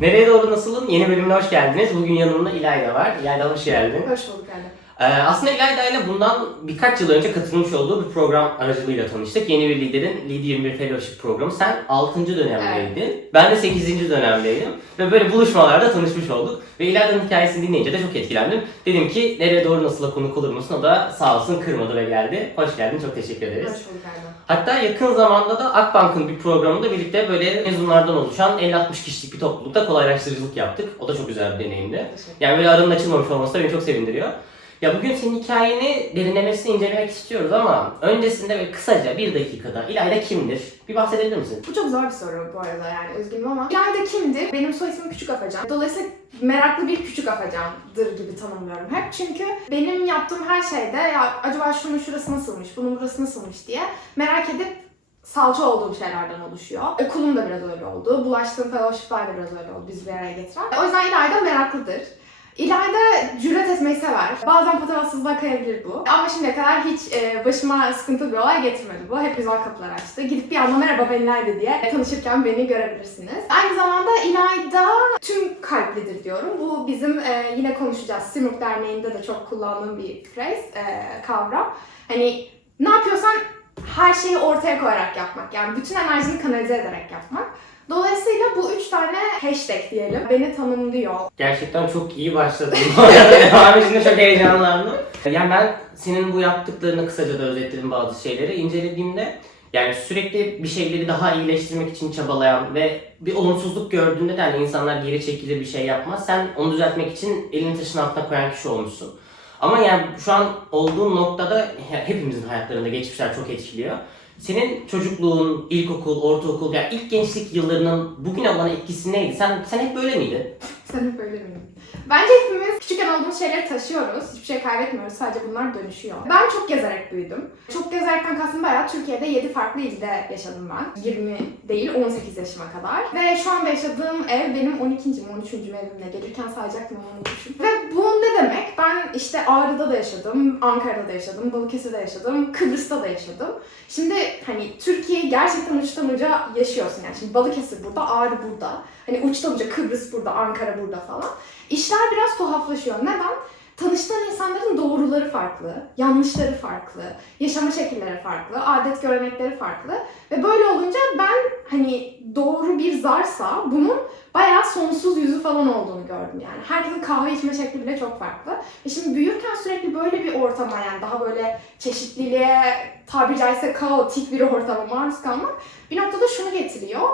Nereye doğru nasılın yeni bölümüne hoş geldiniz. Bugün yanımda İlayda var. İlayda hoş geldin. Hoş bulduk Erdem. Ee, aslında İlayda ile bundan birkaç yıl önce katılmış olduğu bir program aracılığıyla tanıştık. Yeni bir liderin Lead 21 Fellowship programı. Sen 6. dönemdeydin. Ben de 8. dönemdeydim. Ve böyle buluşmalarda tanışmış olduk. Ve İlayda'nın hikayesini dinleyince de çok etkilendim. Dedim ki nereye doğru nasıla konuk olur musun? O da sağ olsun kırmadı ve geldi. Hoş geldin. Çok teşekkür ederiz. Hoş bulduk. Hatta yakın zamanda da Akbank'ın bir programında birlikte böyle mezunlardan oluşan 50-60 kişilik bir toplulukta kolaylaştırıcılık yaptık. O da çok güzel bir deneyimdi. Yani böyle aranın açılmamış olması da beni çok sevindiriyor. Ya bugün senin hikayeni derinlemesine incelemek istiyoruz ama öncesinde böyle kısaca bir dakikada İlayda kimdir? Bir bahsedebilir misin? Bu çok zor bir soru bu arada yani üzgünüm ama. İlayda kimdir? Benim soy ismim Küçük Afacan. Dolayısıyla meraklı bir küçük afacandır gibi tanımlıyorum hep. Çünkü benim yaptığım her şeyde ya acaba şunun şurası nasılmış, bunun burası nasılmış diye merak edip salça olduğum şeylerden oluşuyor. Okulum da biraz öyle oldu. Bulaştığım fellowship'lar da biraz öyle oldu bizi bir araya getiren. O yüzden İlayda meraklıdır. İlayda cüret etmeyi sever. Bazen patavatsızlığa kayabilir bu. Ama şimdiye kadar hiç e, başıma sıkıntılı bir olay getirmedi bu. Hep güzel kapılar açtı. Gidip bir anda merhaba ben İlayda diye tanışırken beni görebilirsiniz. Aynı zamanda İlayda tüm kalplidir diyorum. Bu bizim e, yine konuşacağız. Simurg Derneği'nde de çok kullandığım bir phrase, e, kavram. Hani ne yapıyorsan her şeyi ortaya koyarak yapmak. Yani bütün enerjini kanalize ederek yapmak. Dolayısıyla bu üç tane hashtag diyelim beni tanımlıyor. Gerçekten çok iyi başladın. Devam içinde çok heyecanlandım. Yani ben senin bu yaptıklarını kısaca da özetledim bazı şeyleri. incelediğimde yani sürekli bir şeyleri daha iyileştirmek için çabalayan ve bir olumsuzluk gördüğünde de hani insanlar geri çekilir bir şey yapmaz. Sen onu düzeltmek için elini taşın altına koyan kişi olmuşsun. Ama yani şu an olduğun noktada hepimizin hayatlarında geçmişler çok etkiliyor. Senin çocukluğun, ilkokul, ortaokul, yani ilk gençlik yıllarının bugüne olan etkisi neydi? Sen sen hep böyle miydin? Sen hep öyle miyim? Bence hepimiz küçükken olduğumuz şeyleri taşıyoruz. Hiçbir şey kaybetmiyoruz. Sadece bunlar dönüşüyor. Ben çok gezerek büyüdüm. Çok gezerekten kastım bayağı Türkiye'de 7 farklı ilde yaşadım ben. 20 değil 18 yaşıma kadar. Ve şu anda yaşadığım ev benim 12. mi 13. mi evimle gelirken sayacaktım ama unutmuşum. Ve bu ne demek? Ben işte Ağrı'da da yaşadım, Ankara'da da yaşadım, Balıkesir'de yaşadım, Kıbrıs'ta da yaşadım. Şimdi hani Türkiye'yi gerçekten uçtan uca yaşıyorsun yani. Şimdi Balıkesir burada, Ağrı burada. Hani uçtan uca Kıbrıs burada, Ankara burada falan. İşler biraz tuhaflaşıyor. Neden? Tanıştığın insanların doğruları farklı, yanlışları farklı, yaşama şekilleri farklı, adet görenekleri farklı. Ve böyle olunca ben hani doğru bir zarsa bunun bayağı sonsuz yüzü falan olduğunu gördüm yani. Herkesin kahve içme şekli bile çok farklı. E şimdi büyürken sürekli böyle bir ortama yani daha böyle çeşitliliğe tabiri caizse kaotik bir ortama maruz kalmak bir noktada şunu getiriyor.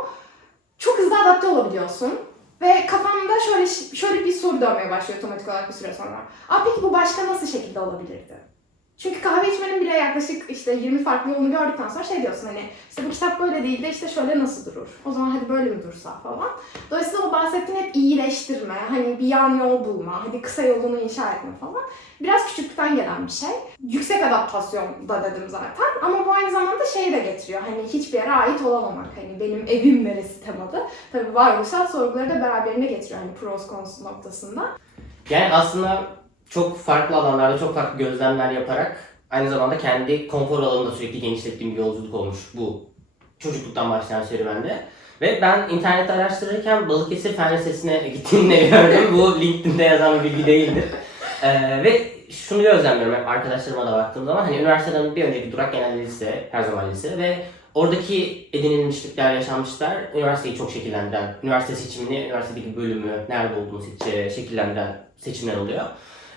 Çok hızlı adapte olabiliyorsun. Ve kafamda şöyle şöyle bir soru dönmeye başlıyor otomatik olarak bir süre sonra. Aa peki bu başka nasıl şekilde olabilirdi? Çünkü kahve içmenin bile yaklaşık işte 20 farklı yolunu gördükten sonra şey diyorsun hani işte bu kitap böyle değil de işte şöyle nasıl durur? O zaman hadi böyle mi dursa falan. Dolayısıyla o bahsettiğin hep iyileştirme, hani bir yan yol bulma, hadi kısa yolunu inşa etme falan. Biraz küçüklükten gelen bir şey. Yüksek adaptasyon da dedim zaten. Ama bu aynı zamanda şey de getiriyor. Hani hiçbir yere ait olamamak. Hani benim evim neresi temadı. Tabii varoluşsal sorguları da beraberinde getiriyor. Hani pros cons noktasında. Yani aslında çok farklı alanlarda çok farklı gözlemler yaparak aynı zamanda kendi konfor alanında sürekli genişlettiğim bir yolculuk olmuş bu çocukluktan başlayan serüvende. Ve ben internette araştırırken Balıkesir Fen Lisesi'ne gittiğini gördüm. bu LinkedIn'de yazan bir bilgi değildir. Ee, ve şunu gözlemliyorum hep arkadaşlarıma da baktığım zaman hani üniversiteden bir önceki durak genelde lise, her zaman lise ve oradaki edinilmişlikler, yaşanmışlar üniversiteyi çok şekillendiren, üniversite seçimini, üniversitedeki bölümü, nerede olduğunu şekillendiren seçimler oluyor.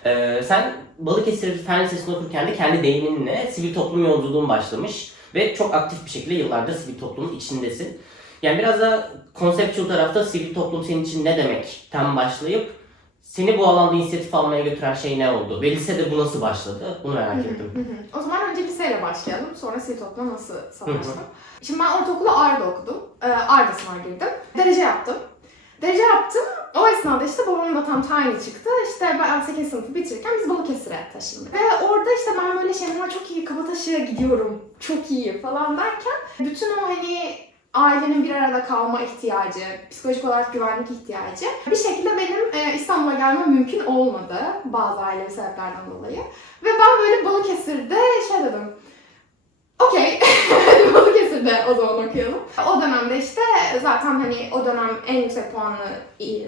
Ee, sen Balıkesir Fen Lisesi'nde okurken de kendi deyiminle sivil toplum yolculuğun başlamış ve çok aktif bir şekilde yıllardır sivil toplumun içindesin. Yani biraz da konseptüel tarafta sivil toplum senin için ne demek tam başlayıp seni bu alanda inisiyatif almaya götüren şey ne oldu? Ve lisede bu nasıl başladı? Bunu merak ettim. O zaman önce liseyle başlayalım. Sonra sivil topluma nasıl savaştım. Şimdi ben ortaokulu Ağrı'da okudum. Ee, Ağrı'da sınava girdim. Derece yaptım. Derece yaptım. O esnada işte babamın da tam tayini çıktı. İşte ben 8. sınıfı bitirirken biz Balıkesir'e taşındık. Ve orada işte ben böyle şey "Aa, çok iyi Kabataş'a gidiyorum. Çok iyi falan derken bütün o hani ailenin bir arada kalma ihtiyacı, psikolojik olarak güvenlik ihtiyacı bir şekilde benim e, İstanbul'a gelmem mümkün olmadı bazı ailevi sebeplerden dolayı. Ve ben böyle Balıkesir'de şey dedim. Okey. Balıkesir'de o zaman okuyalım. O dönemde işte zaten hani o dönem en yüksek puanlı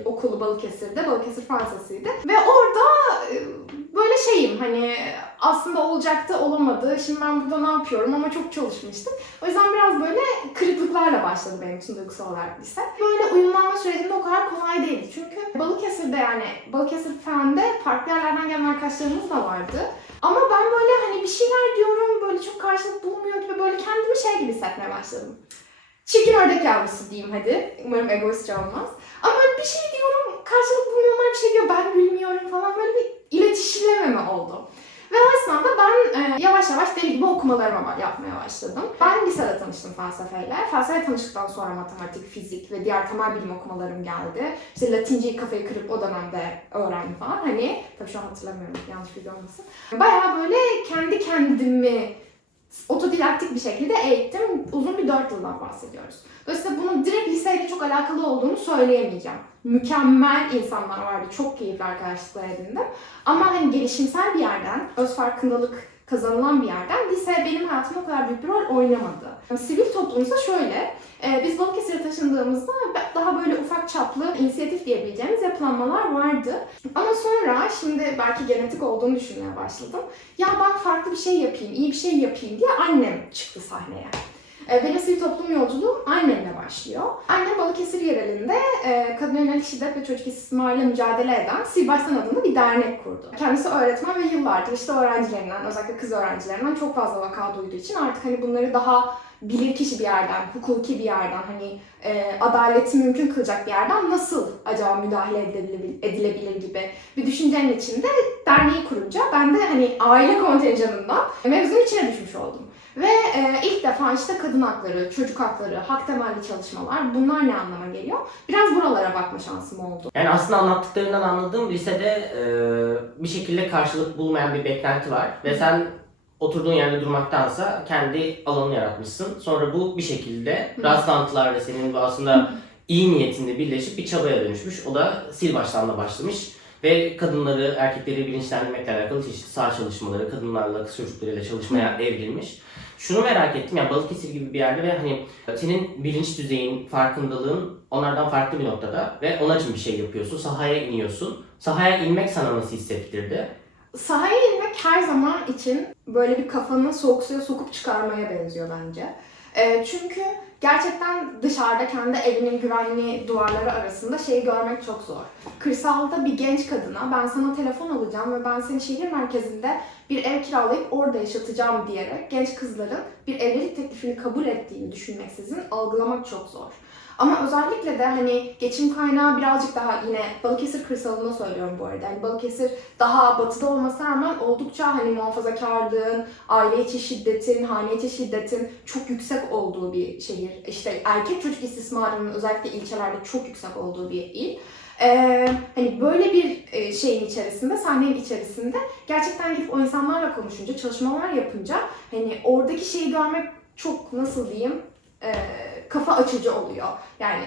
okulu Balıkesir'de, Balıkesir Fransa'sıydı. Ve orada e, böyle şeyim hani aslında olacaktı olamadı. Şimdi ben burada ne yapıyorum ama çok çalışmıştım. O yüzden biraz böyle kırıklıklarla başladı benim için duygusal olarak lise. Böyle uyumlanma sürecinde o kadar kolay değildi. Çünkü Balıkesir'de yani Balıkesir Fen'de farklı yerlerden gelen arkadaşlarımız da vardı. Ama ben böyle hani bir şeyler diyorum böyle çok karşılık bulmuyor gibi böyle kendimi şey gibi hissetmeye başladım. Çirkin ördek yavrusu diyeyim hadi. Umarım egoistçe olmaz. Ama bir şey diyorum karşılık bulmuyor onlar bir şey diyor ben gülmüyorum falan böyle bir iletişimlememe oldu. Ve o esnada ben e, yavaş yavaş deli gibi okumalarıma yapmaya başladım. Ben lisede tanıştım felsefeyle. Felsefe tanıştıktan sonra matematik, fizik ve diğer temel bilim okumalarım geldi. İşte Latinceyi kafayı kırıp o dönemde öğrendim falan. Hani, tabii şu an hatırlamıyorum yanlış bilgi olmasın. Bayağı böyle kendi kendimi otodidaktik bir şekilde eğittim. Uzun bir dört yıldan bahsediyoruz. Dolayısıyla bunun direkt liseyle çok alakalı olduğunu söyleyemeyeceğim. Mükemmel insanlar vardı. Çok keyifli arkadaşlıklar edindim. Ama hani gelişimsel bir yerden, öz farkındalık kazanılan bir yerden lise benim hayatımda o kadar büyük bir rol oynamadı. Sivil toplumsa şöyle, e, biz Balıkesir'e taşındığımızda daha böyle ufak çaplı inisiyatif diyebileceğimiz yapılanmalar vardı. Ama sonra şimdi belki genetik olduğunu düşünmeye başladım. Ya ben farklı bir şey yapayım, iyi bir şey yapayım diye annem çıktı sahneye. E, Benim sivil toplum yolculuğum annemle başlıyor. Annem Balıkesir yerelinde e, kadın yönelik şiddet ve çocuk istismarıyla mücadele eden Silbaştan adında bir dernek kurdu. Kendisi öğretmen ve yıllardır işte öğrencilerinden, özellikle kız öğrencilerinden çok fazla vaka duyduğu için artık hani bunları daha bilirkişi bir yerden, hukuki bir yerden, hani e, adaleti mümkün kılacak bir yerden nasıl acaba müdahale edilebilir, edilebilir gibi bir düşüncenin içinde derneği kurunca ben de hani aile kontenjanından mevzunun içine düşmüş oldum. Ve e, ilk defa işte kadın hakları, çocuk hakları, hak temelli çalışmalar bunlar ne anlama geliyor? Biraz buralara bakma şansım oldu. Yani aslında anlattıklarından anladığım lisede e, bir şekilde karşılık bulmayan bir beklenti var. Ve sen oturduğun yerde durmaktansa kendi alanını yaratmışsın. Sonra bu bir şekilde Hı. rastlantılar ve senin bu aslında iyi niyetinde birleşip bir çabaya dönüşmüş. O da sil baştanla başlamış. Ve kadınları, erkekleri bilinçlendirmekle alakalı çeşitli sağ çalışmaları, kadınlarla, kız çocuklarıyla çalışmaya evrilmiş. Şunu merak ettim, yani Balıkesir gibi bir yerde ve hani senin bilinç düzeyin, farkındalığın onlardan farklı bir noktada ve ona için bir şey yapıyorsun, sahaya iniyorsun. Sahaya inmek sana nasıl hissettirdi? Sahaya inmek her zaman için böyle bir kafanı soğuk suya sokup çıkarmaya benziyor bence. Ee, çünkü gerçekten dışarıda kendi evinin güvenli duvarları arasında şeyi görmek çok zor. Kırsalda bir genç kadına ben sana telefon alacağım ve ben seni şehir merkezinde bir ev kiralayıp orada yaşatacağım diyerek genç kızların bir evlilik teklifini kabul ettiğini düşünmeksizin algılamak çok zor. Ama özellikle de hani geçim kaynağı birazcık daha yine Balıkesir kırsalında söylüyorum bu arada. Yani Balıkesir daha batıda olmasına rağmen oldukça hani muhafazakarlığın, aile içi şiddetin, hane içi şiddetin çok yüksek olduğu bir şehir. İşte erkek çocuk istismarının özellikle ilçelerde çok yüksek olduğu bir il. Ee, hani böyle bir e, şeyin içerisinde, sahnenin içerisinde gerçekten gidip o insanlarla konuşunca, çalışmalar yapınca hani oradaki şeyi görmek çok nasıl diyeyim e, kafa açıcı oluyor. Yani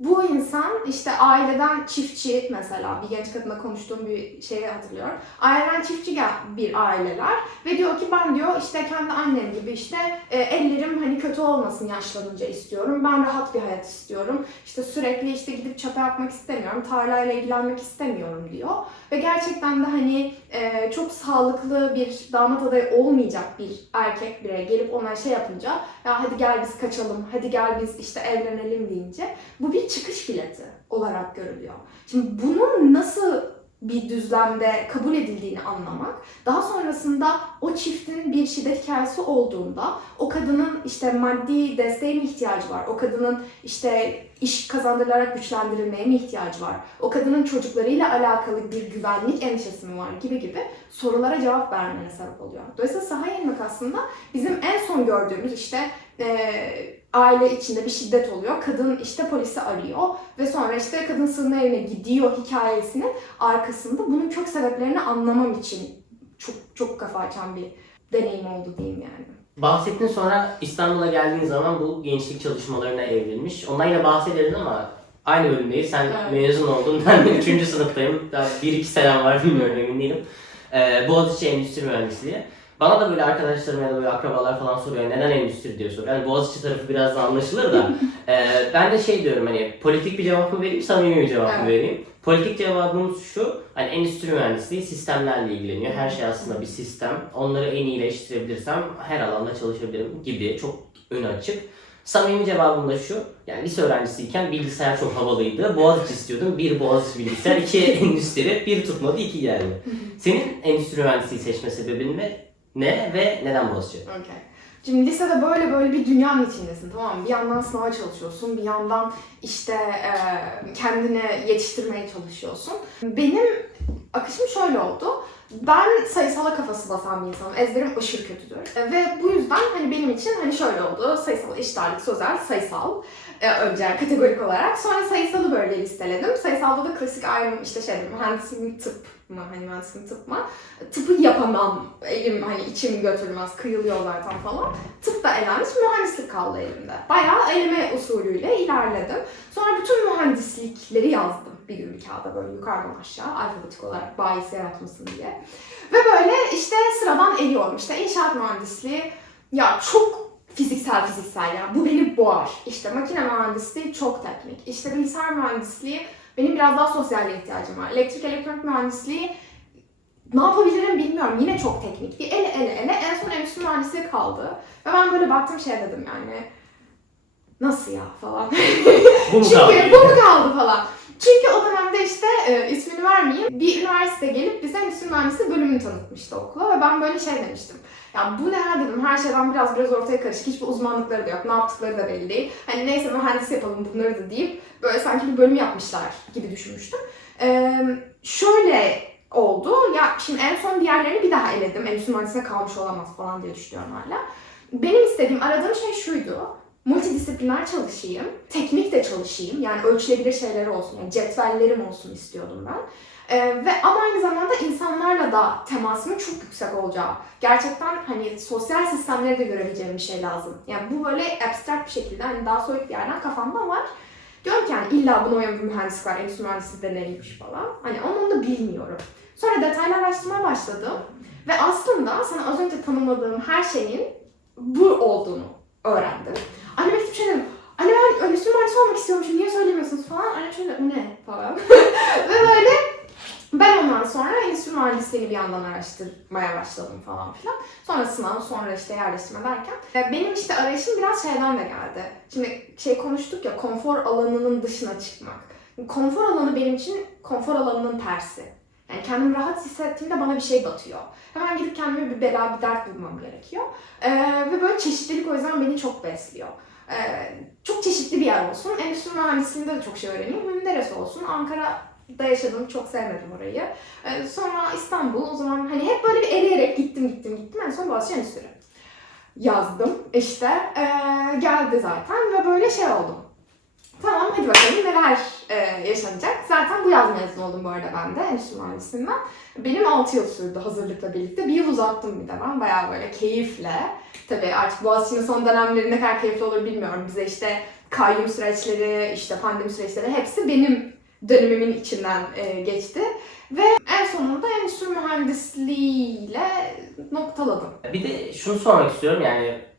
bu insan işte aileden çiftçi mesela bir genç kadınla konuştuğum bir şeyi hatırlıyorum. Aileden çiftçi bir aileler ve diyor ki ben diyor işte kendi annem gibi işte e, ellerim hani kötü olmasın yaşlanınca istiyorum. Ben rahat bir hayat istiyorum. İşte sürekli işte gidip çapa yapmak istemiyorum. Tarlayla ilgilenmek istemiyorum diyor. Ve gerçekten de hani e, çok sağlıklı bir damat adayı olmayacak bir erkek birey gelip ona şey yapınca ya hadi gel biz kaçalım, hadi gel biz işte evlenelim deyince bu bir çıkış bileti olarak görülüyor. Şimdi bunun nasıl bir düzlemde kabul edildiğini anlamak, daha sonrasında o çiftin bir şiddet hikayesi olduğunda o kadının işte maddi desteğe mi ihtiyacı var, o kadının işte iş kazandırılarak güçlendirilmeye mi ihtiyacı var, o kadının çocuklarıyla alakalı bir güvenlik endişesi mi var gibi gibi sorulara cevap vermene sebep oluyor. Dolayısıyla sahaya inmek aslında bizim en son gördüğümüz işte eee aile içinde bir şiddet oluyor. Kadın işte polisi arıyor ve sonra işte kadın sığınma evine gidiyor hikayesinin arkasında bunun kök sebeplerini anlamam için çok çok kafa açan bir deneyim oldu diyeyim yani. Bahsettin sonra İstanbul'a geldiğin zaman bu gençlik çalışmalarına evrilmiş. Ondan yine bahsederiz ama aynı bölümdeyiz. Sen Evet. mezun oldun. Ben de 3. sınıftayım. Daha 1-2 senem var bilmiyorum emin değilim. Ee, Boğaziçi Endüstri Mühendisliği. Bana da böyle arkadaşlarım ya da böyle akrabalar falan soruyor neden endüstri diyor soruyor. Yani Boğaziçi tarafı biraz da anlaşılır da e, ben de şey diyorum hani politik bir cevap mı vereyim samimi bir cevap mı Evet. vereyim. Politik cevabımız şu hani endüstri mühendisliği sistemlerle ilgileniyor. Her şey aslında bir sistem. Onları en iyileştirebilirsem her alanda çalışabilirim gibi çok önü açık. Samimi cevabım da şu. Yani lise öğrencisiyken bilgisayar çok havalıydı. Boğaziçi istiyordum. Bir Boğaziçi bilgisayar, iki endüstri. Bir tutmadı, iki geldi. Senin endüstri mühendisliği seçme sebebin ne? Ne ve neden Boğaziçi? Okey. Şimdi lisede böyle böyle bir dünyanın içindesin tamam mı? Bir yandan sınava çalışıyorsun, bir yandan işte e, kendini yetiştirmeye çalışıyorsun. Benim akışım şöyle oldu. Ben sayısala kafası basan bir insanım. Ezberim aşırı kötüdür. E, Ve bu yüzden hani benim için hani şöyle oldu. Sayısal, eşit ağırlık, sözel, sayısal. E, önce kategorik olarak. Sonra sayısalı böyle listeledim. Sayısalda da klasik ayrım işte şey mühendislik tıp mı? Hani mühendislik tıp mı? Tıpı yapamam. Elim hani içim götürmez. Kıyılıyor zaten falan. Tıp da elenmiş. Mühendislik kaldı elimde. Bayağı eleme usulüyle ilerledim. Sonra bütün mühendislikleri yazdım bir gün bir kağıda böyle yukarıdan aşağı alfabetik olarak bahis yaratmasın diye. Ve böyle işte sıradan eliyorum. İşte inşaat mühendisliği ya çok fiziksel fiziksel ya. Bu beni boğar. İşte makine mühendisliği çok teknik. İşte bilgisayar mühendisliği benim biraz daha sosyalliğe ihtiyacım var. Elektrik elektronik mühendisliği ne yapabilirim bilmiyorum. Yine çok teknik. Bir ele ele ele. En son endüstri mühendisliği kaldı. Ve ben böyle baktım şey dedim yani. Nasıl ya falan. Bu mu Çünkü kaldı? bu mu kaldı falan. Çünkü o dönemde işte e, ismini vermeyeyim bir üniversite gelip bize endüstri mühendisliği bölümünü tanıtmıştı okula ve ben böyle şey demiştim. Ya bu ne ya dedim her şeyden biraz biraz ortaya karışık hiçbir uzmanlıkları da yok ne yaptıkları da belli değil. Hani neyse mühendis yapalım bunları da deyip böyle sanki bir bölüm yapmışlar gibi düşünmüştüm. Ee, şöyle oldu ya şimdi en son diğerlerini bir daha eledim endüstri mühendisliğine kalmış olamaz falan diye düşünüyorum hala. Benim istediğim aradığım şey şuydu multidisipliner çalışayım, teknik de çalışayım. Yani ölçülebilir şeyleri olsun, yani cetvellerim olsun istiyordum ben. Ee, ve ama aynı zamanda insanlarla da temasımın çok yüksek olacağı. Gerçekten hani sosyal sistemleri de görebileceğim bir şey lazım. Yani bu böyle abstract bir şekilde hani daha soyut bir yerden kafamda var. Diyorum ki yani illa buna uyan bir mühendis var, endüstri mühendisliği de neymiş falan. Hani onu da bilmiyorum. Sonra detaylı araştırmaya başladım. Ve aslında sana az önce tanımladığım her şeyin bu olduğunu öğrendim. Anneme gidip şey dedim. Anne ben endüstri mühendisi olmak istiyormuşum. Niye söylemiyorsunuz falan. Anne şöyle ne falan. Ve böyle ben ondan sonra endüstri mühendisliğini bir yandan araştırmaya başladım falan filan. Sonra sınav, sonra işte yerleştirme derken. Benim işte arayışım biraz şeyden de geldi. Şimdi şey konuştuk ya konfor alanının dışına çıkmak. Konfor alanı benim için konfor alanının tersi. Yani kendimi rahat hissettiğimde bana bir şey batıyor. Hemen gidip kendime bir bela, bir dert bulmam gerekiyor. Ee, ve böyle çeşitlilik o yüzden beni çok besliyor. Ee, çok çeşitli bir yer olsun. Endüstri mühendisliğinde de çok şey öğreneyim. Neresi olsun? Ankara'da yaşadım. Çok sevmedim orayı. Ee, sonra İstanbul. O zaman hani hep böyle bir eleyerek gittim gittim gittim. En son Boğaziçi Endüstri. Yazdım işte. Ee, geldi zaten ve böyle şey oldum. Tamam hadi bakalım neler e, yaşanacak. Zaten bu yaz mezun oldum bu arada ben de endüstri mühendisliğinden. Benim 6 yıl sürdü hazırlıkla birlikte. Bir yıl uzattım bir de ben bayağı böyle keyifle. Tabii artık Boğaziçi'nin son dönemleri ne kadar keyifli olur bilmiyorum. Bize işte kayyum süreçleri, işte pandemi süreçleri hepsi benim dönemimin içinden e, geçti. Ve en sonunda endüstri mühendisliğiyle noktaladım. Bir de şunu sormak istiyorum yani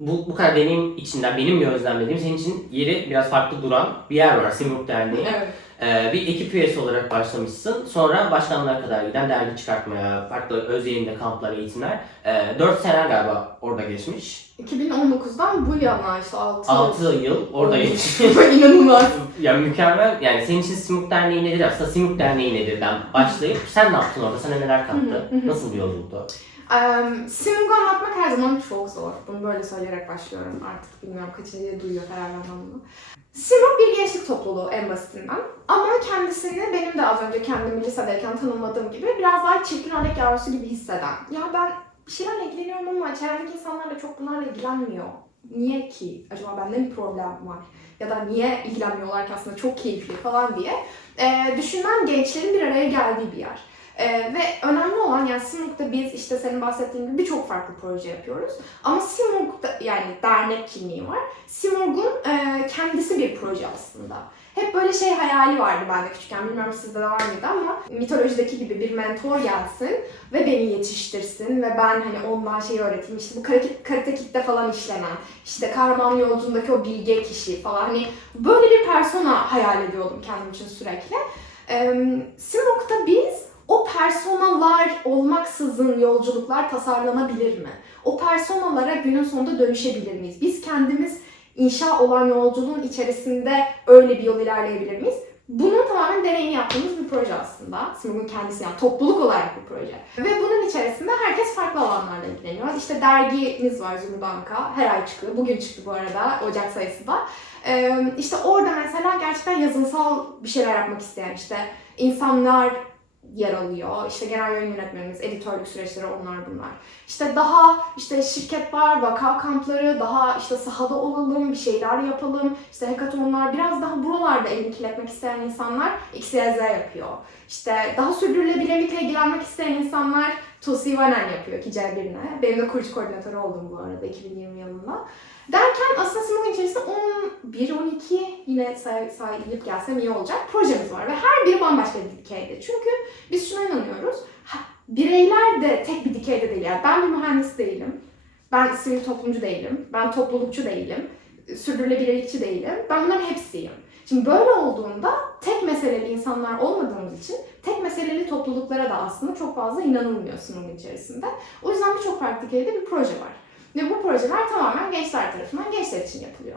bu, bu kadar deneyim içinden benim gözlemlediğim senin için yeri biraz farklı duran bir yer var Simurg Derneği. Evet. Ee, bir ekip üyesi olarak başlamışsın. Sonra başkanlığa kadar giden dergi çıkartmaya, farklı öz yayında kamplar, eğitimler. Ee, 4 sene galiba orada geçmiş. 2019'dan bu yana işte 6 6 yıl orada geçmiş. İnanılmaz. ya mükemmel. Yani senin için Simurg Derneği nedir? Aslında Simurg Derneği nedir'den başlayıp sen ne yaptın orada? Sana neler kattı? Nasıl bir yolculuktu? Um, Simung'u anlatmak her zaman çok zor. Bunu böyle söyleyerek başlıyorum artık. Bilmiyorum kaçıncıyı duyuyor herhalde bunu. Simung bir gençlik topluluğu en basitinden. Ama kendisini benim de az önce kendimi lisedeyken tanımladığım gibi biraz daha çirkin örnek yavrusu gibi hisseden. Ya ben bir şeylerle ilgileniyorum ama çevremdeki insanlar da çok bunlarla ilgilenmiyor. Niye ki? Acaba bende mi problem var? Ya da niye ilgilenmiyorlar ki aslında çok keyifli falan diye. Ee, düşünen gençlerin bir araya geldiği bir yer. Ee, ve önemli olan yani Simurg'da biz işte senin bahsettiğin gibi birçok farklı proje yapıyoruz. Ama Simurg'da yani dernek kimliği var. Simurg'un e, kendisi bir proje aslında. Hep böyle şey hayali vardı bende küçükken. Bilmiyorum sizde de var mıydı ama mitolojideki gibi bir mentor gelsin ve beni yetiştirsin ve ben hani ondan şeyi öğreteyim. İşte bu Karate, Karate Kid'de falan işlenen, işte kahraman yolculuğundaki o bilge kişi falan hani böyle bir persona hayal ediyordum kendim için sürekli. Ee, Simrok'ta biz o personalar olmaksızın yolculuklar tasarlanabilir mi? O personalara günün sonunda dönüşebilir miyiz? Biz kendimiz inşa olan yolculuğun içerisinde öyle bir yol ilerleyebilir miyiz? Bunun tamamen deneyimi yaptığımız bir proje aslında. Simurg'un kendisi yani topluluk olarak bir proje. Ve bunun içerisinde herkes farklı alanlarla ilgileniyor. İşte dergimiz var Zurbanka. Her ay çıkıyor. Bugün çıktı bu arada Ocak sayısı da. Ee, işte orada mesela gerçekten yazınsal bir şeyler yapmak isteyen işte insanlar yer alıyor. İşte genel yayın yönetmenimiz, editörlük süreçleri onlar bunlar. İşte daha işte şirketler, vaka kampları, daha işte sahada olalım, bir şeyler yapalım. İşte hackathonlar, biraz daha buralarda elini kirletmek isteyen insanlar XYZ yapıyor. İşte daha sürdürülebilirlikle ilgilenmek isteyen insanlar Tosi Vanen yapıyor ki C1'ne. Benim de kurucu koordinatörü oldum bu arada 2020 yılında. Derken aslında Simon içerisinde 11, 12 yine say, sayılıp gelsem iyi olacak projemiz var. Ve her biri bambaşka bir dikeyde. Çünkü biz şuna inanıyoruz. Bireyler de tek bir dikeyde değil. Yani ben bir mühendis değilim. Ben sivil toplumcu değilim. Ben toplulukçu değilim. Sürdürülebilirlikçi değilim. Ben bunların hepsiyim. Şimdi böyle olduğunda tek meseleli insanlar olmadığımız için tek meseleli topluluklara da aslında çok fazla inanılmıyor sunum içerisinde. O yüzden birçok farklı dikeyde bir proje var. Ve bu projeler tamamen gençler tarafından gençler için yapılıyor.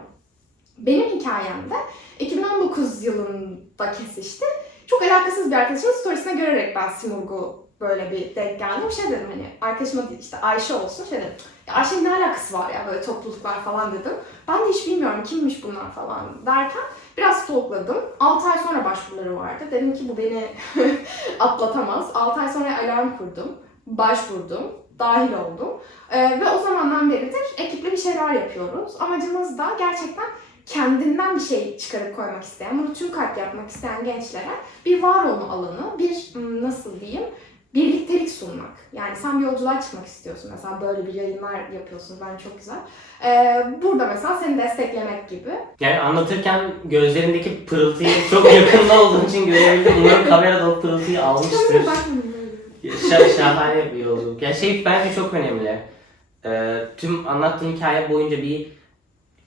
Benim hikayemde 2019 yılında kesişti. Çok alakasız bir arkadaşımın storiesine görerek ben Simurg'u böyle bir denk geldim. Şey dedim hani arkadaşıma işte Ayşe olsun şey dedim. Ya Ayşe'nin ne alakası var ya böyle topluluklar falan dedim. Ben de hiç bilmiyorum kimmiş bunlar falan derken biraz stalkladım. 6 ay sonra başvuruları vardı. Dedim ki bu beni atlatamaz. 6 ay sonra alarm kurdum. Başvurdum. Dahil oldum. Ee, ve o zamandan beridir ekiple bir şeyler yapıyoruz. Amacımız da gerçekten kendinden bir şey çıkarıp koymak isteyen, bunu tüm kalp yapmak isteyen gençlere bir var olma alanı, bir nasıl diyeyim, birliktelik sunmak. Yani sen bir yolculuğa çıkmak istiyorsun mesela böyle bir yayınlar yapıyorsun bence çok güzel. Ee, burada mesela seni desteklemek gibi. Yani anlatırken gözlerindeki pırıltıyı çok yakında olduğum için görebildim. Umarım kamerada o pırıltıyı almıştır. Şah- şahane bir yolculuk. Yani şey bence çok önemli. Ee, tüm anlattığın hikaye boyunca bir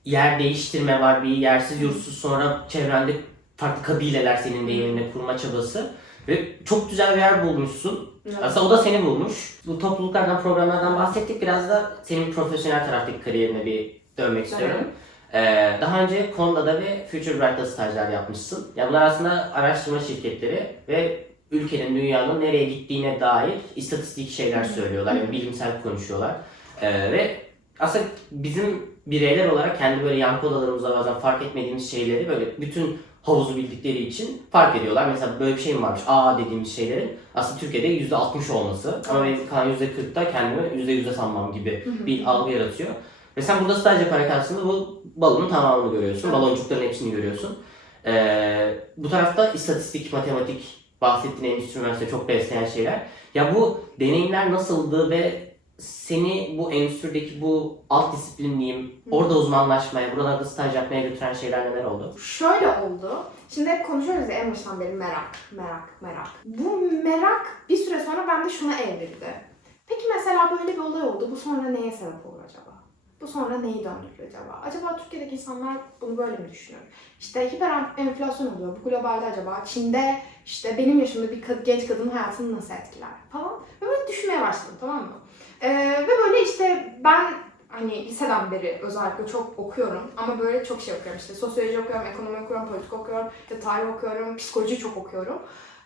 yer değiştirme var, bir yersiz yurtsuz sonra çevrende farklı kabileler senin deyiminle kurma çabası. Ve çok güzel bir yer bulmuşsun. Aslında o da seni bulmuş. Bu topluluklardan, programlardan bahsettik. Biraz da senin profesyonel taraftaki kariyerine bir dönmek istiyorum. Ee, daha önce Konda'da ve Future Bright'ta stajlar yapmışsın. Ya bunlar aslında araştırma şirketleri ve ülkenin, dünyanın nereye gittiğine dair istatistik şeyler söylüyorlar. Yani bilimsel konuşuyorlar. Ee, ve aslında bizim bireyler olarak kendi böyle yankı odalarımızda bazen fark etmediğimiz şeyleri böyle bütün havuzu bildikleri için fark ediyorlar. Mesela böyle bir şey mi varmış? Aa dediğimiz şeylerin aslında Türkiye'de %60 olması. Ama benim kalan %40'da kendimi %100'e sanmam gibi Hı hı. bir algı yaratıyor. Ve sen burada staj yaparak aslında bu balonun tamamını görüyorsun. Evet. Baloncukların hepsini görüyorsun. Ee, bu tarafta istatistik, matematik, bahsettiğin endüstri mühendisliği çok besleyen şeyler. Ya bu deneyimler nasıldı ve seni bu endüstrideki bu alt disiplin diyeyim, orada uzmanlaşmaya, buralarda staj yapmaya götüren şeyler neler oldu? Şöyle oldu. Şimdi hep konuşuyoruz ya en baştan beri merak, merak, merak. Bu merak bir süre sonra bende şuna evrildi. Peki mesela böyle bir olay oldu. Bu sonra neye sebep olur acaba? Bu sonra neyi döndürür acaba? Acaba Türkiye'deki insanlar bunu böyle mi düşünür? İşte hiper enflasyon oluyor. Bu globalde acaba Çin'de işte benim yaşımda bir genç kadının hayatını nasıl etkiler falan. Ve böyle düşünmeye başladım tamam mı? Ee, ve böyle işte ben hani liseden beri özellikle çok okuyorum ama böyle çok şey okuyorum işte sosyoloji okuyorum, ekonomi okuyorum, politik okuyorum, işte tarih okuyorum, psikoloji çok okuyorum.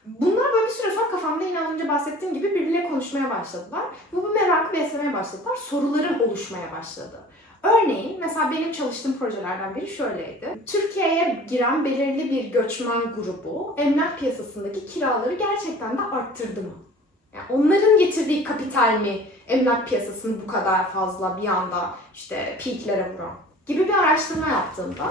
Bunlar böyle bir süre sonra kafamda yine az önce bahsettiğim gibi birbiriyle konuşmaya başladılar. Bu, bu merakı beslemeye başladılar. Sorularım oluşmaya başladı. Örneğin mesela benim çalıştığım projelerden biri şöyleydi. Türkiye'ye giren belirli bir göçmen grubu emlak piyasasındaki kiraları gerçekten de arttırdı mı? Yani onların getirdiği kapital mi emlak piyasasını bu kadar fazla bir anda işte peaklere vuran gibi bir araştırma yaptığımda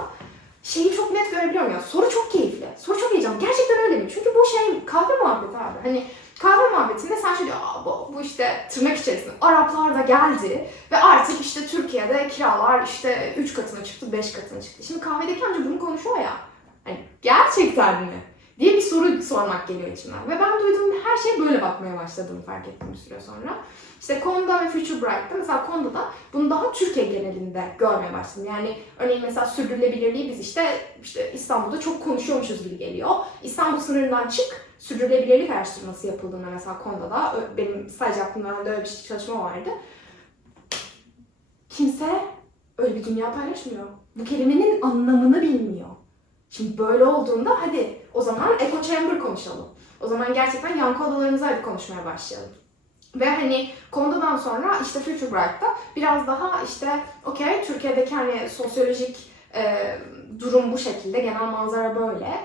şeyi çok net görebiliyorum ya. Soru çok keyifli. Soru çok heyecanlı. Gerçekten öyle mi? Çünkü bu şey kahve muhabbeti abi. Hani kahve muhabbetinde sen şey diyor, bu, bu işte tırnak içerisinde Araplar da geldi ve artık işte Türkiye'de kiralar işte 3 katına çıktı, 5 katına çıktı. Şimdi kahvedeki amca bunu konuşuyor ya. Hani gerçekten mi? Diye bir soru sormak geliyor içimden. Ve ben duyduğum her şeye böyle bakmaya başladığımı fark ettim bir süre sonra. İşte Konda ve Future Bright'ta mesela Konda'da bunu daha Türkiye genelinde görmeye başladım. Yani örneğin mesela sürdürülebilirliği biz işte, işte İstanbul'da çok konuşuyormuşuz gibi geliyor. İstanbul sınırından çık, sürdürülebilirlik araştırması yapıldığında mesela Konda'da benim staj yaptığım dönemde öyle bir çalışma vardı. Kimse öyle bir dünya paylaşmıyor. Bu kelimenin anlamını bilmiyor. Şimdi böyle olduğunda hadi o zaman echo chamber konuşalım. O zaman gerçekten yankı odalarımızı hadi konuşmaya başlayalım. Ve hani konudan sonra işte Future Bright'ta biraz daha işte okey Türkiye'deki hani sosyolojik e, durum bu şekilde, genel manzara böyle.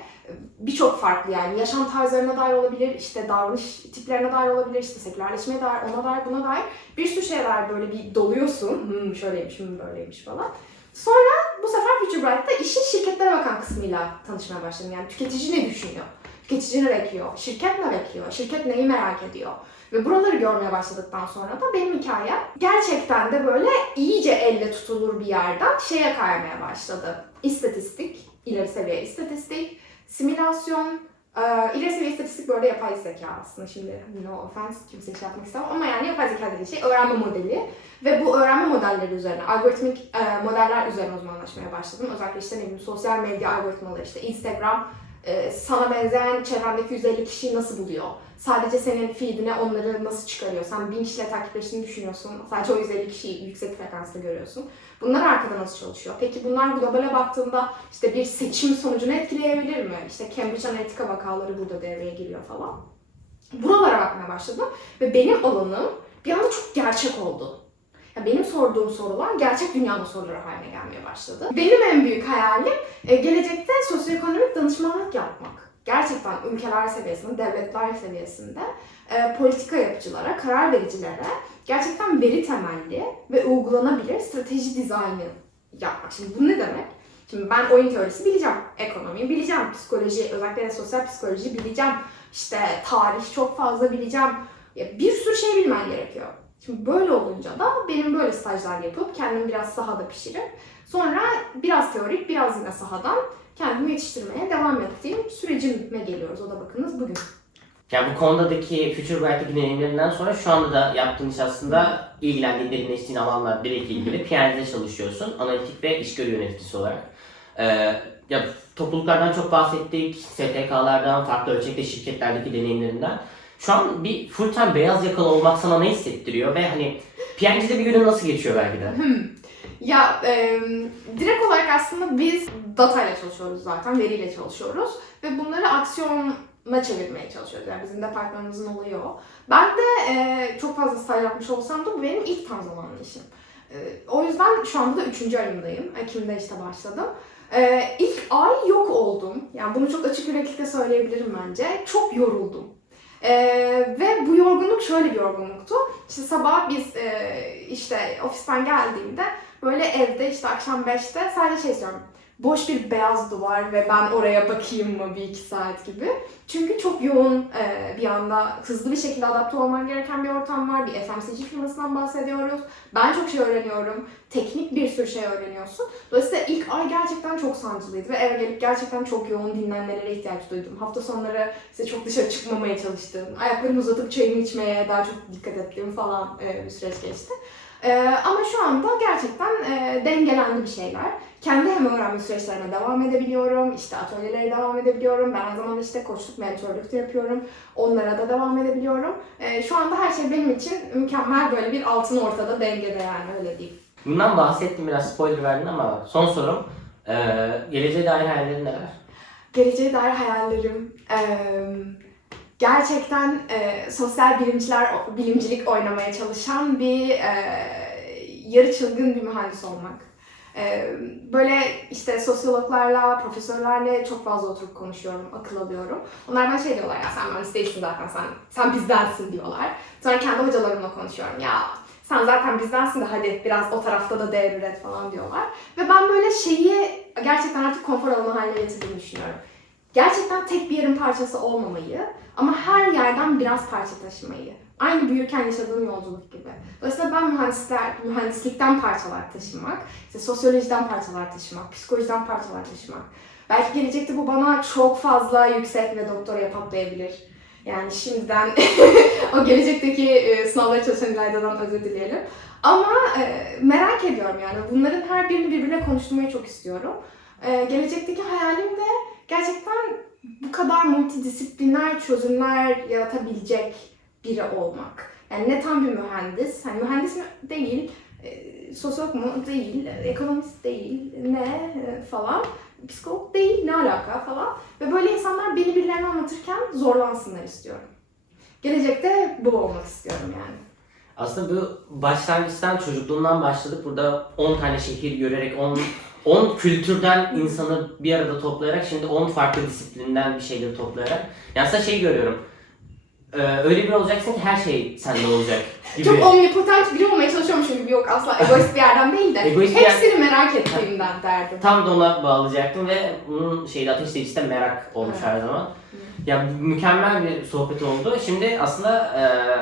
Birçok farklı yani yaşam tarzlarına dair olabilir, işte davranış tiplerine dair olabilir, işte sekülerleşmeye dair, ona dair, buna dair bir sürü şeyler böyle bir doluyorsun. Hmm, şöyleymiş, hmm, böyleymiş falan. Sonra bu sefer Future Bright'ta işin şirketlere bakan kısmıyla tanışmaya başladım. Yani tüketici ne düşünüyor? Tüketici ne bekliyor? Şirket ne bekliyor? Şirket neyi merak ediyor? Ve buraları görmeye başladıktan sonra da benim hikayem gerçekten de böyle iyice elle tutulur bir yerden şeye kaymaya başladı. İstatistik, ileri seviye istatistik, simülasyon, e, ileri istatistik böyle yapay zeka aslında şimdi no offense kimseye şey yapmak istemem ama yani yapay zeka dediği şey öğrenme modeli ve bu öğrenme modelleri üzerine, algoritmik e, modeller üzerine uzmanlaşmaya başladım. Özellikle işte ne bileyim sosyal medya algoritmaları, işte Instagram e, sana benzeyen çevrendeki 150 kişiyi nasıl buluyor? Sadece senin feedine onları nasıl çıkarıyor? Sen 1000 kişiyle takipleştiğini düşünüyorsun. Sadece o 150 kişiyi yüksek frekansla görüyorsun. Bunlar arkada nasıl çalışıyor? Peki bunlar globale baktığında işte bir seçim sonucunu etkileyebilir mi? İşte Cambridge Analytica vakaları burada devreye giriyor falan. Buralara bakmaya başladım ve benim alanım bir anda çok gerçek oldu. Ya benim sorduğum sorular gerçek dünyanın soruları haline gelmeye başladı. Benim en büyük hayalim e, gelecekte sosyoekonomik danışmanlık yapmak. Gerçekten ülkeler seviyesinde, devletler seviyesinde e, politika yapıcılara, karar vericilere gerçekten veri temelli ve uygulanabilir strateji dizaynı yapmak. Şimdi bu ne demek? Şimdi ben oyun teorisi bileceğim, ekonomiyi bileceğim, psikoloji, özellikle de sosyal psikoloji bileceğim, işte tarih çok fazla bileceğim. Ya bir sürü şey bilmen gerekiyor. Şimdi böyle olunca da benim böyle stajlar yapıp kendimi biraz sahada pişirip sonra biraz teorik biraz yine sahadan kendimi yetiştirmeye devam ettiğim sürecime geliyoruz. O da bakınız bugün. Yani bu konudaki Future Bright'taki deneyimlerinden sonra şu anda da yaptığın iş aslında ilgilendiğin, derinleştiğin alanlar biriyle ilgili PR'de çalışıyorsun. Analitik ve işgörü yöneticisi olarak. Ee, ya topluluklardan çok bahsettik, STK'lardan, farklı ölçekte şirketlerdeki deneyimlerinden. Şu an bir full time beyaz yakalı olmak sana ne hissettiriyor ve hani PNG'de bir günün nasıl geçiyor belki de? Ya e, direkt olarak aslında biz data ile çalışıyoruz zaten, veriyle çalışıyoruz ve bunları aksiyona çevirmeye çalışıyoruz. Yani bizim departmanımızın oluyor. Ben de e, çok fazla staj yapmış olsam da bu benim ilk tam zamanlı işim. E, o yüzden şu anda da üçüncü ayımdayım. Ekim'de işte başladım. E, ilk ay yok oldum. Yani bunu çok açık yüreklilikle söyleyebilirim bence. Çok yoruldum. Ee, ve bu yorgunluk şöyle bir yorgunluktu. İşte sabah biz e, işte ofisten geldiğimde böyle evde işte akşam 5'te sadece şey istiyorum. Boş bir beyaz duvar ve ben oraya bakayım mı bir iki saat gibi. Çünkü çok yoğun e, bir anda hızlı bir şekilde adapte olman gereken bir ortam var. Bir FMCG firmasından bahsediyoruz. Ben çok şey öğreniyorum. Teknik bir sürü şey öğreniyorsun. Dolayısıyla ilk ay gerçekten çok sancılıydı ve eve gelip gerçekten çok yoğun dinlenmelere ihtiyaç duydum. Hafta sonları işte çok dışarı çıkmamaya çalıştım. Ayaklarımı uzatıp çayımı içmeye daha çok dikkat ettiğim falan e, bir süreç geçti. E, ama şu anda gerçekten e, dengelendi bir şeyler. Kendi hem öğrenme süreçlerime devam edebiliyorum. İşte atölyelere devam edebiliyorum. Ben aynı zamanda işte koçluk, mentorluk da yapıyorum. Onlara da devam edebiliyorum. E, şu anda her şey benim için mükemmel böyle bir altın ortada dengede yani öyle diyeyim. Bundan bahsettim biraz spoiler verdin ama son sorum. Ee, geleceğe dair hayallerin neler? Geleceğe dair hayallerim. eee, gerçekten eee, sosyal bilimciler, bilimcilik oynamaya çalışan bir eee, yarı çılgın bir mühendis olmak. Eee, böyle işte sosyologlarla, profesörlerle çok fazla oturup konuşuyorum, akıl alıyorum. Onlar bana şey diyorlar ya sen mühendis değilsin zaten sen, sen bizdensin diyorlar. Sonra kendi hocalarımla konuşuyorum ya sen zaten bizdensin de hadi biraz o tarafta da değer üret falan diyorlar. Ve ben böyle şeyi gerçekten artık konfor alanı haline getirdiğimi düşünüyorum. Gerçekten tek bir yerin parçası olmamayı ama her yerden biraz parça taşımayı. Aynı büyürken yaşadığım yolculuk gibi. Dolayısıyla ben mühendisler, mühendislikten parçalar taşımak, işte sosyolojiden parçalar taşımak, psikolojiden parçalar taşımak. Belki gelecekte bu bana çok fazla yüksek ve doktoraya patlayabilir. Yani şimdiden o gelecekteki e, sınavlara çalışan İlayda'dan özür dileyelim. Ama e, merak ediyorum yani. Bunların her birini birbirine konuşturmayı çok istiyorum. E, gelecekteki hayalim de gerçekten bu kadar multidisipliner çözümler yaratabilecek biri olmak. Yani ne tam bir mühendis, hani mühendis mi değil, e, sosyolog mu değil, ekonomist değil, ne e, falan, psikolog değil, ne alaka falan. Ve böyle insanlar beni birilerine anlatırken zorlansınlar istiyorum. Gelecekte bu olmak istiyorum yani. Aslında bu başlangıçtan çocukluğundan başladık. Burada 10 tane şehir görerek 10 10 kültürden insanı bir arada toplayarak şimdi 10 farklı disiplinden bir şeyleri toplayarak. Yani aslında şey görüyorum. Ee, öyle bir olacaksın ki her şey sende olacak gibi. Çok omnipotent biri olmaya çalışıyormuşum gibi yok asla egoist bir yerden değil de. Egoist bir yer- hepsini merak ettiğimden derdim. Tam da ona bağlayacaktım ve bunun şeyde ateş delisi de merak olmuş her zaman. Ya mükemmel bir sohbet oldu. Şimdi aslında e,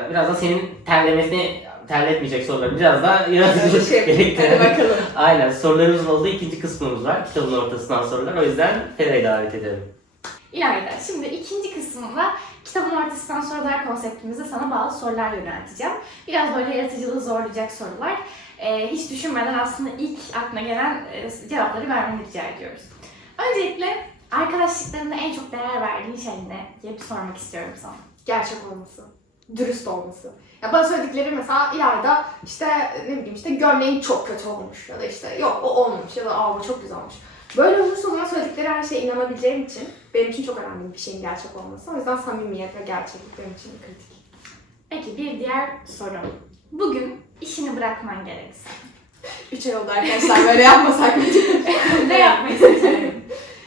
biraz da senin terlemesini terletmeyecek soruları biraz daha yaratıcılık Şey, gerektiren. hadi bakalım. Aynen sorularımızın olduğu ikinci kısmımız var. Kitabın ortasından sorular. O yüzden Fera'yı davet edelim. İlayda, şimdi ikinci kısmında kitabın ortasından sorular konseptimizde sana bazı sorular yönelteceğim. Biraz böyle yaratıcılığı zorlayacak sorular. Ee, hiç düşünmeden aslında ilk aklına gelen e, cevapları vermeni rica ediyoruz. Öncelikle arkadaşlıklarında en çok değer verdiğin şey ne diye bir sormak istiyorum sana. Gerçek olması. Dürüst olması. Ya bana söyledikleri mesela İlayda işte ne bileyim işte gömleğin çok kötü olmuş ya da işte yok o olmamış ya da aa bu çok güzel olmuş. Böyle olursa bana söyledikleri her şeye inanabileceğim için benim için çok önemli bir şeyin gerçek olması. O yüzden samimiyet ve gerçeklik benim için kritik. Peki bir diğer sorum. Bugün işini bırakman gerekse. 3 ay oldu arkadaşlar böyle yapmasak mı? ne yapmayı seçerdin?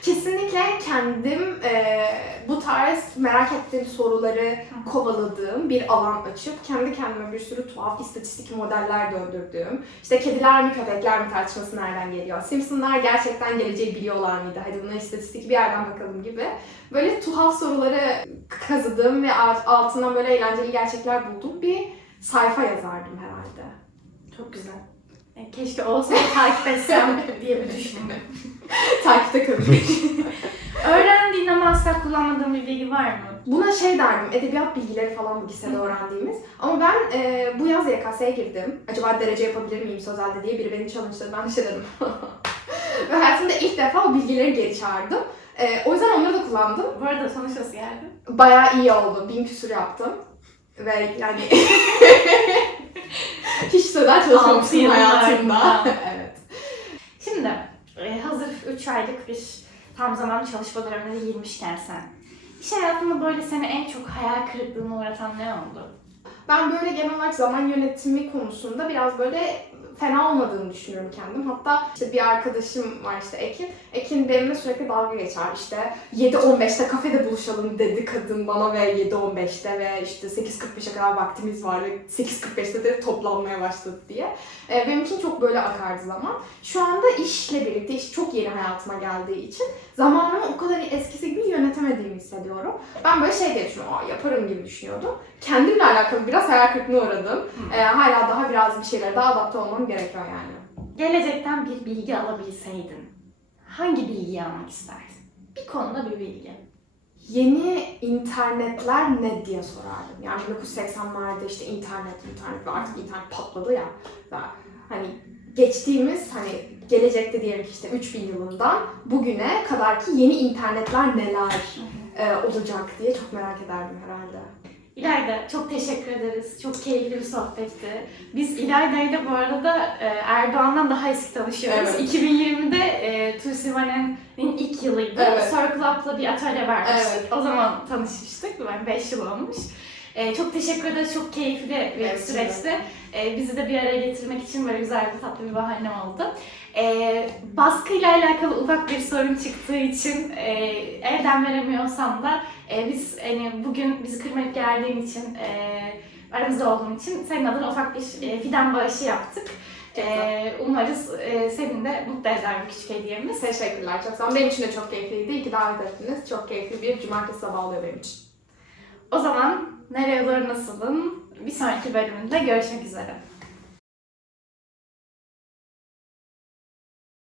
Kesinlikle kendim e, bu tarz merak ettiğim soruları kovaladığım bir alan açıp kendi kendime bir sürü tuhaf istatistik modeller döndürdüğüm, işte kediler mi köpekler mi tartışması nereden geliyor, Simpsonlar gerçekten geleceği biliyorlar mıydı, hadi buna istatistik bir yerden bakalım gibi. Böyle tuhaf soruları kazıdığım ve alt- altından böyle eğlenceli gerçekler bulduğum bir sayfa yazardım herhalde. Çok güzel. E, Keşke olsaydı takip etsem diye bir düşündüm. Takipte kalın. Öğrendiğin ama asla kullanmadığın bir bilgi var mı? Buna şey derdim, edebiyat bilgileri falan bu lisede öğrendiğimiz. Ama ben e, bu yaz YKS'ye girdim. Acaba derece yapabilir miyim sözelde diye biri beni challenge'ladı. Ben de şey dedim. Ve hayatımda ilk defa o bilgileri geri çağırdım. E, o yüzden onları da kullandım. Bu arada sonuç nasıl geldi? Bayağı iyi oldu. Bin küsur yaptım. Ve yani hiç sözel çalışmamıştım hayatımda. E, hazır 3 aylık bir tam zamanlı çalışma dönemine girmişken sen. İş hayatında böyle seni en çok hayal kırıklığına uğratan ne oldu? Ben böyle genel olarak zaman yönetimi konusunda biraz böyle fena olmadığını düşünüyorum kendim. Hatta işte bir arkadaşım var işte Ekin. Ekin benimle sürekli dalga geçer. İşte 7.15'te kafede buluşalım dedi kadın bana ve 7.15'te ve işte 8.45'e kadar vaktimiz var ve 8.45'te de toplanmaya başladı diye. Ee, benim için çok böyle akardı zaman. Şu anda işle birlikte, iş çok yeni hayatıma geldiği için zamanımı o kadar eskisi gibi yönetemediğimi hissediyorum. Ben böyle şey diye düşünüyorum, "Aa, yaparım gibi düşünüyordum. Kendimle alakalı biraz hayal kırıklığına uğradım. Ee, hala daha biraz bir şeylere daha adapte olmam gerekiyor yani. Gelecekten bir bilgi alabilseydin hangi bilgiyi almak isterdin? Bir konuda bir bilgi. Yeni internetler ne diye sorardım. Yani 1980'lerde işte internet, internet ve artık internet patladı ya. Ve hani geçtiğimiz hani gelecekte diyelim ki işte 3000 yılından bugüne kadar ki yeni internetler neler e, olacak diye çok merak ederdim herhalde. İlayda çok teşekkür ederiz. Çok keyifli bir sohbetti. Biz İlayda ile bu arada e, Erdoğan'dan daha eski tanışıyoruz. Evet. 2020'de e, Tulsi Vanen'in ilk yılıydı. Evet. Circle Up'la bir atölye vermiştik. Evet. O zaman tanışmıştık. Ben 5 yıl olmuş. E, çok teşekkür ederiz. Çok keyifli bir Evet, süreçti. E, bizi de bir araya getirmek için böyle güzel bir tatlı bir bahane oldu. E, baskıyla alakalı ufak bir sorun çıktığı için e, elden veremiyorsam da e, biz hani bugün bizi kırmayıp geldiğin için e, aramızda olduğun için senin adına ufak bir e, fidan bağışı yaptık. E, umarız e, senin de mutlu eder bu küçük hediyemiz. Teşekkürler çok sağ olun. Benim için de çok keyifliydi. İyi ki davet ettiniz. Çok keyifli bir cumartesi sabahı oluyor benim için. O zaman nereye doğru nasılın? Bir sonraki bölümünde görüşmek üzere.